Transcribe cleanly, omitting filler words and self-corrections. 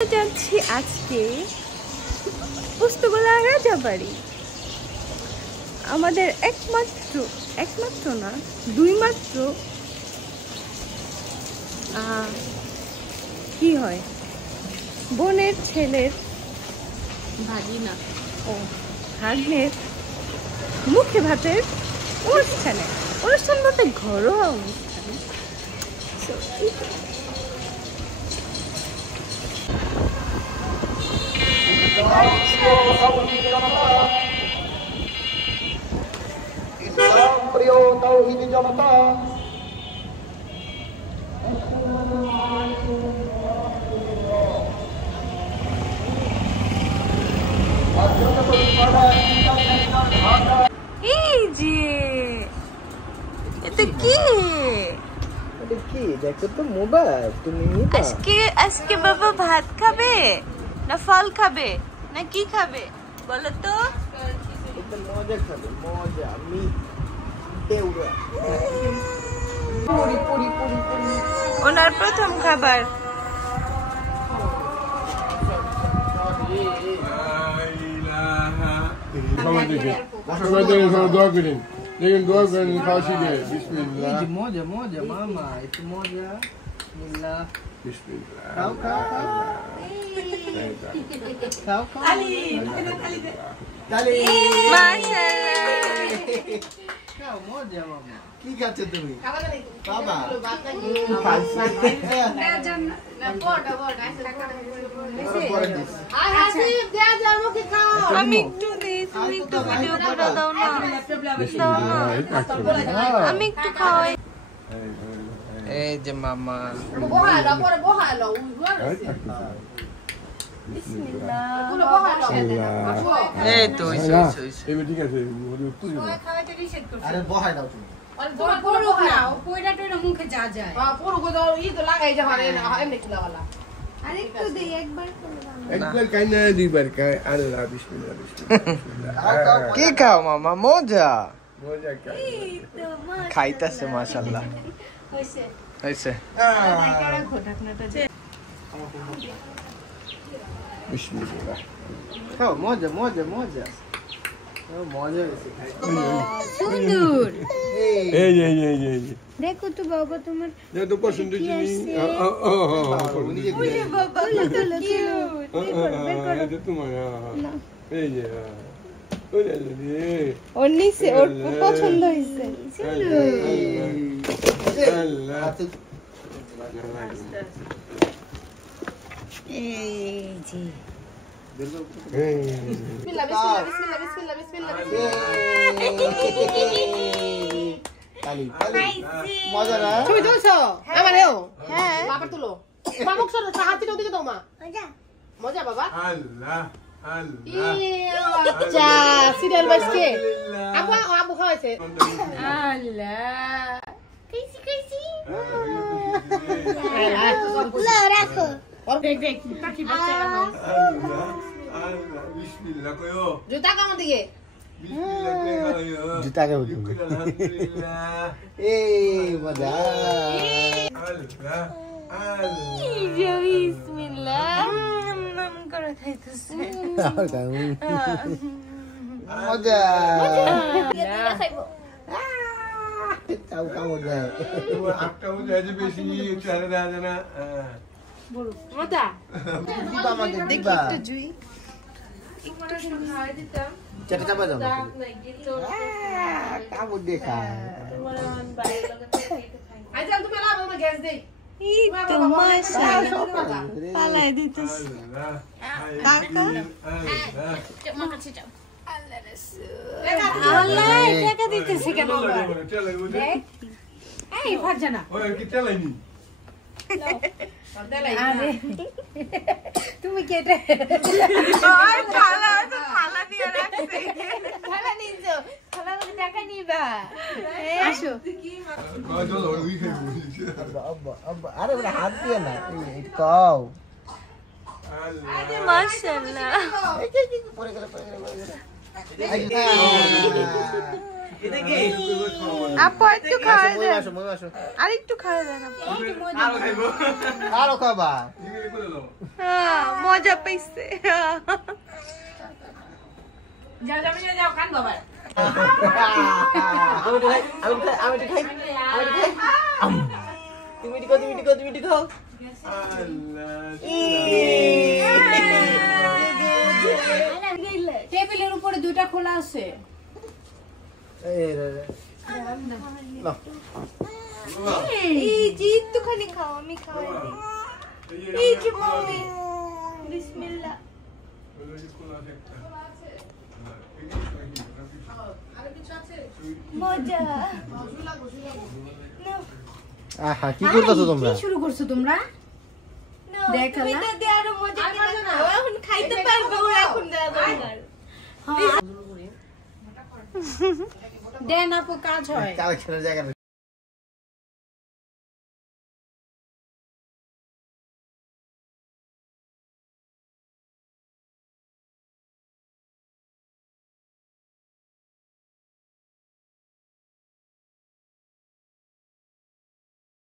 যাচ্ছি আজকে পুস্তকলা রাজাবাড়ি। আমাদের একমাত্র না দুই মাত্র কি হয় বোনের ছেলের ভাগিনা ও ভাগ্নের মুখে ভাতের অনুষ্ঠান বলতে ঘরোয়া অনুষ্ঠানে। প্রিয় তাওহীদি জনতা, এই যে এটা কি দেখো তো মোবাইল। তুমি আজকে বাবা ভাত খাবে না ফল খাবে না কি খাবে বলো তো? মজা খাবে, মজা। আমি ওনার প্রথম খাবার। দোয়া করেন, দেখেন দোয়া করেন, খাওয়া শিখে। বিসমিল্লাহ। মজা মজা মামা, একটু মজা। বিসমিল্লাহ। বিসমিল্লাহ। খাও খাও খাও খাও খাও। তালি মাশাআল্লাহ। খাও মজা মামা। কি খাচ্ছ তুমি? বাবা আমি একটু দিই, তুমি একটু ভিডিও করে দাও না। আমি একটু খাওয়াই। এই যে মামা। এই তো ঠিক আছে। আরে বহাই দাও তুমি। একবার খাই না, দুইবার খাই। আল্লাহ বিসমিল্লাহ বিসমিল্লাহ। কি খাও মামা? মজা মজা খাই। খাইতেছে মাশাআল্লাহ। হয়েছে। বিসমিল্লাহ। খাও মজা মজা মজা। মজা হয়েছে। সুন্দর। এই দেখো তো বাবা তোমার তো পছন্দ জিনিস। বাবা তোমার এই যে ওর নিচে ওর পছন্দ হয়েছে। মজা না? তুমি তুলছো? আমারেও? হ্যাঁ বাবার তুলো। বাবুক সর হাতিটা ওদিকে দাও মা। মজা বাবা। আল্লাহ আচ্ছা সিরিয়াল বাজছে। আবু খাওয়াইছে। আল্লাহ কইছি রাখো। দেখ পাখি বাচ্চা। আল্লাহ বিসমিল্লাহ কয়ো। জুতা কাম দিকে। বিসমিল্লাহ কয়ো। জুতা কে বলছো? আলহামদুলিল্লাহ। এই মজা। আল্লাহ বিসমিল্লাহ নাম করে খাইতেছে। মজা। তাও কামড় দেয়। একটা মজা আছে বেশি, চারে দেওয়া যায় না। মজা। দিবা আমাদের দেখি দিবা। একটু জুই চেটা চাপা দাও। কামড় দিয়ে খায়। আইজা তুমি লাভ আমরা গ্যাস দেই। এই তো মাশাআল্লাহ পালাই দিতেছে। আল্লাহ টাকা দিতেছে কেন? এই ফারজানা। ওই কি চালাইনি? আরে তুমি কেটে থালা নিয়ে রাখছে। থালা নিছো, থালা মানে টাকা নিবা। আসো আরে ওটা হাত দিয়ে না, কাও। মাশাআল্লাহ। পরে গেলে আপু একটু খাওয়া দেন, আসো মই আসো আর একটু খাওয়া দেন আপু। আরো খাবা হ্যাঁ, মজা পাইছে। যাও কান বাবা আমি তো খাই তুমি টিকো টেবিলের উপরে দুইটা খোলা আছে এই রে নাও এই যে একটুখানি খাও, আমি খাওয়াই দিই। এই যে মাম্মি, বিসমিল্লাহ। মজা। নাও, আহা কি করতেছো তোমরা কি শুরু করছো তোমরা নাও, দেখা তুমি না? তো দিয়ে আরো মজা করে খাও। এখন খাইতে পারবে, ও এখন দেওয়া দরকার। দেন আপু কাজ হয় কালেকশনের জায়গা